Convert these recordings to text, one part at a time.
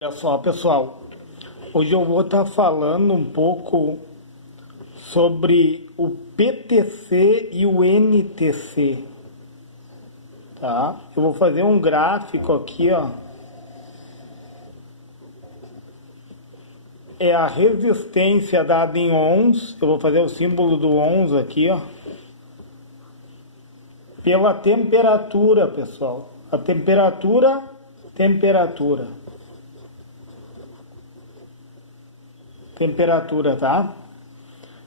Olha só, pessoal, hoje eu vou estar falando um pouco sobre o PTC e o NTC, tá? Eu vou fazer um gráfico aqui, ó. É a resistência dada em ohms, eu vou fazer o símbolo do ohms aqui, ó. Pela temperatura, pessoal. A temperatura. Temperatura, tá?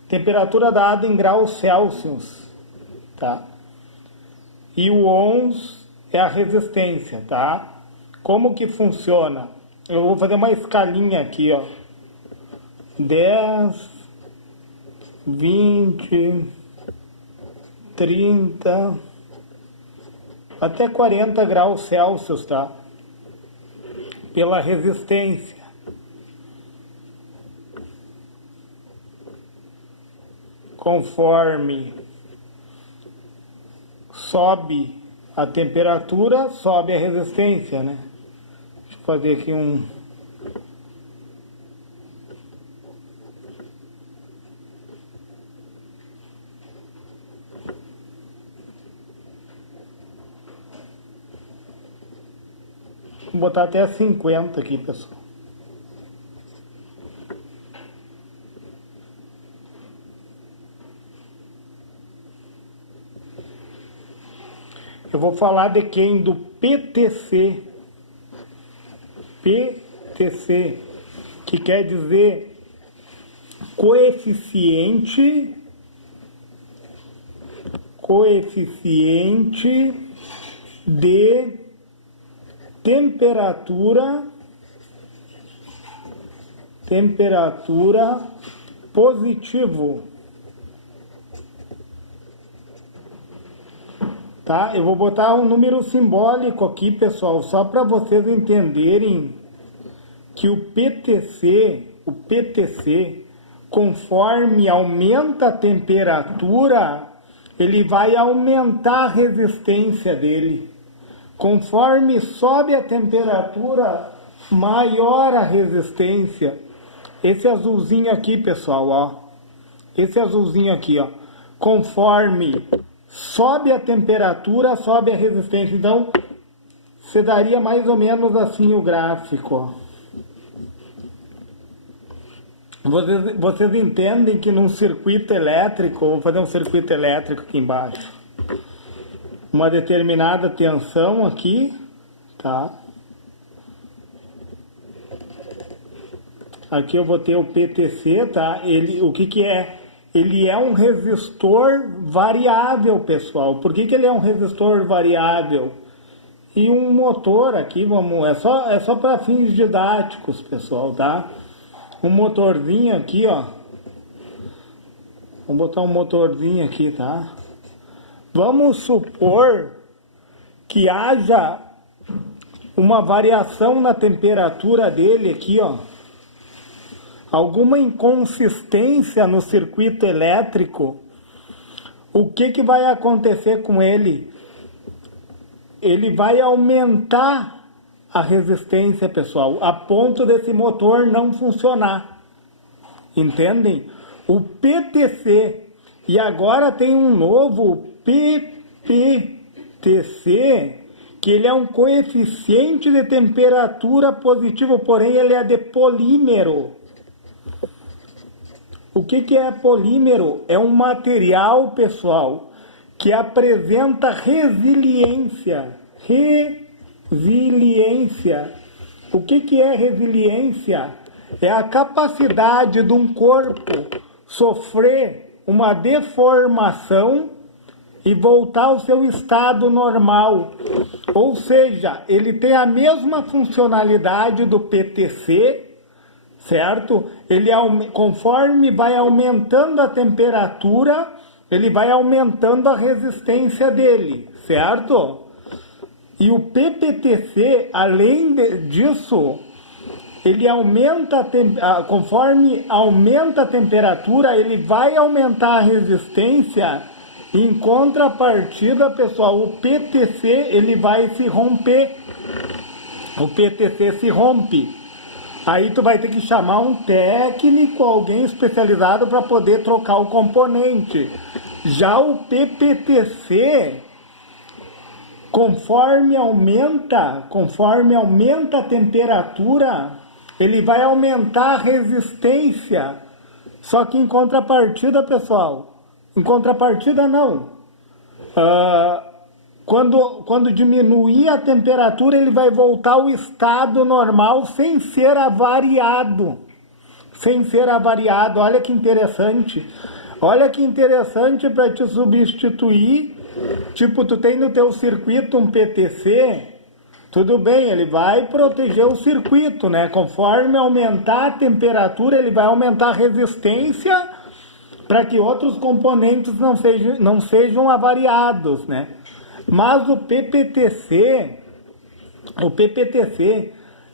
Temperatura dada em graus Celsius, tá? E o ohms é a resistência, tá? Como que funciona? Eu vou fazer uma escalinha aqui, ó. 10, 20, 30, até 40 graus Celsius, tá? Pela resistência. Conforme sobe a temperatura, sobe a resistência, né? Deixa eu fazer aqui um... Vou botar até 50 aqui, pessoal. Eu vou falar de quem? Do PTC. PTC, que quer dizer coeficiente de temperatura positivo. Tá? Eu vou botar um número simbólico aqui, pessoal, só para vocês entenderem que o PTC, conforme aumenta a temperatura, ele vai aumentar a resistência dele. Conforme sobe a temperatura, maior a resistência. Esse azulzinho aqui, pessoal, ó. Esse azulzinho aqui, ó. Conforme sobe a temperatura, sobe a resistência. Então, você daria mais ou menos assim o gráfico, ó. Vocês entendem que num circuito elétrico, vou fazer um circuito elétrico aqui embaixo, uma determinada tensão aqui, tá? Aqui eu vou ter o PTC, tá? O que é? Ele é um resistor variável, pessoal. Por que ele é um resistor variável? E um motor aqui, é só para fins didáticos, pessoal, tá? Um motorzinho aqui, ó. Vou botar um motorzinho aqui, tá? Vamos supor que haja uma variação na temperatura dele aqui, ó. Alguma inconsistência no circuito elétrico. O que vai acontecer com ele? Ele vai aumentar a resistência, pessoal, a ponto desse motor não funcionar. Entendem? O PTC, e agora tem um novo PPTC, que ele é um coeficiente de temperatura positivo, porém ele é de polímero. O que é polímero? É um material, pessoal, que apresenta resiliência. O que é resiliência? É a capacidade de um corpo sofrer uma deformação e voltar ao seu estado normal. Ou seja, ele tem a mesma funcionalidade do PTC, certo? Ele, conforme vai aumentando a temperatura, ele vai aumentando a resistência dele, certo? E o PPTC, além disso, ele aumenta, conforme aumenta a temperatura, ele vai aumentar a resistência. Em contrapartida, pessoal, o PTC ele vai se romper. O PTC se rompe. Aí tu vai ter que chamar um técnico, alguém especializado para poder trocar o componente. Já o PPTC, conforme aumenta a temperatura, ele vai aumentar a resistência. Só que em contrapartida, pessoal, em contrapartida não. Quando diminuir a temperatura, ele vai voltar ao estado normal sem ser avariado. Sem ser avariado. Olha que interessante. Olha que interessante para te substituir. Tipo, tu tem no teu circuito um PTC, tudo bem, ele vai proteger o circuito, né? Conforme aumentar a temperatura, ele vai aumentar a resistência para que outros componentes não sejam avariados, né? Mas o PPTC,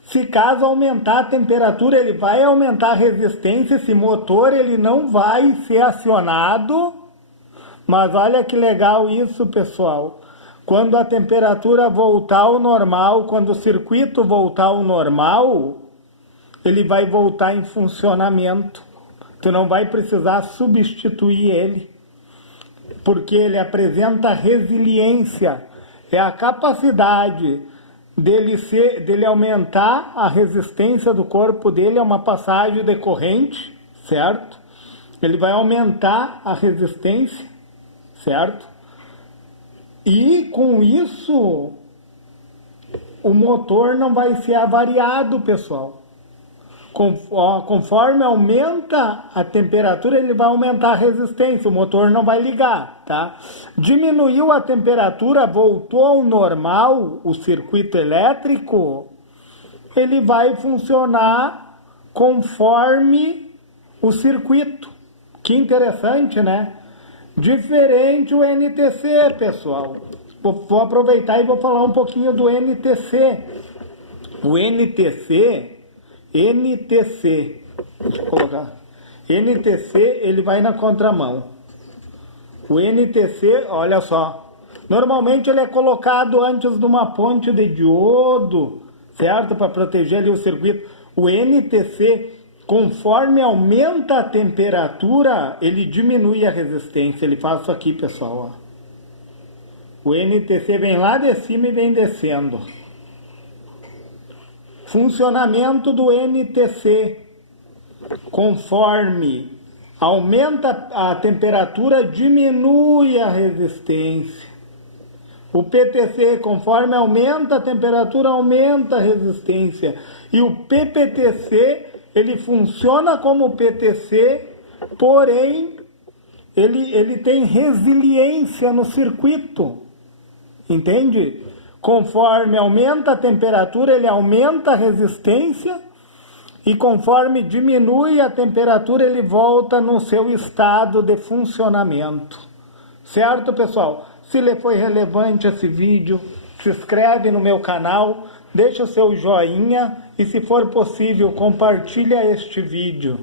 se caso aumentar a temperatura, ele vai aumentar a resistência, esse motor ele não vai ser acionado. Mas olha que legal isso, pessoal. Quando a temperatura voltar ao normal, quando o circuito voltar ao normal, ele vai voltar em funcionamento. Tu não vai precisar substituir ele, porque ele apresenta resiliência. É a capacidade dele aumentar a resistência do corpo dele, é uma passagem de corrente, certo? Ele vai aumentar a resistência, certo? E com isso, o motor não vai ser avariado, pessoal. Conforme aumenta a temperatura, ele vai aumentar a resistência, o motor não vai ligar, tá? Diminuiu a temperatura, voltou ao normal o circuito elétrico, ele vai funcionar conforme o circuito. Que interessante, né? Diferente o NTC, pessoal. Vou aproveitar e vou falar um pouquinho do NTC. O NTC, deixa eu colocar. NTC, ele vai na contramão. O NTC, olha só. Normalmente ele é colocado antes de uma ponte de diodo, certo? Para proteger ali o circuito. O NTC, conforme aumenta a temperatura, ele diminui a resistência. Ele faz isso aqui, pessoal. Ó. O NTC vem lá de cima e vem descendo. Funcionamento do NTC. Conforme aumenta a temperatura, diminui a resistência. O PTC, conforme aumenta a temperatura, aumenta a resistência. E o PPTC, ele funciona como PTC, porém, ele tem resiliência no circuito. Entende? Conforme aumenta a temperatura, ele aumenta a resistência. E conforme diminui a temperatura, ele volta no seu estado de funcionamento. Certo, pessoal? Se lhe foi relevante esse vídeo, se inscreve no meu canal, deixa o seu joinha e, se for possível, compartilha este vídeo.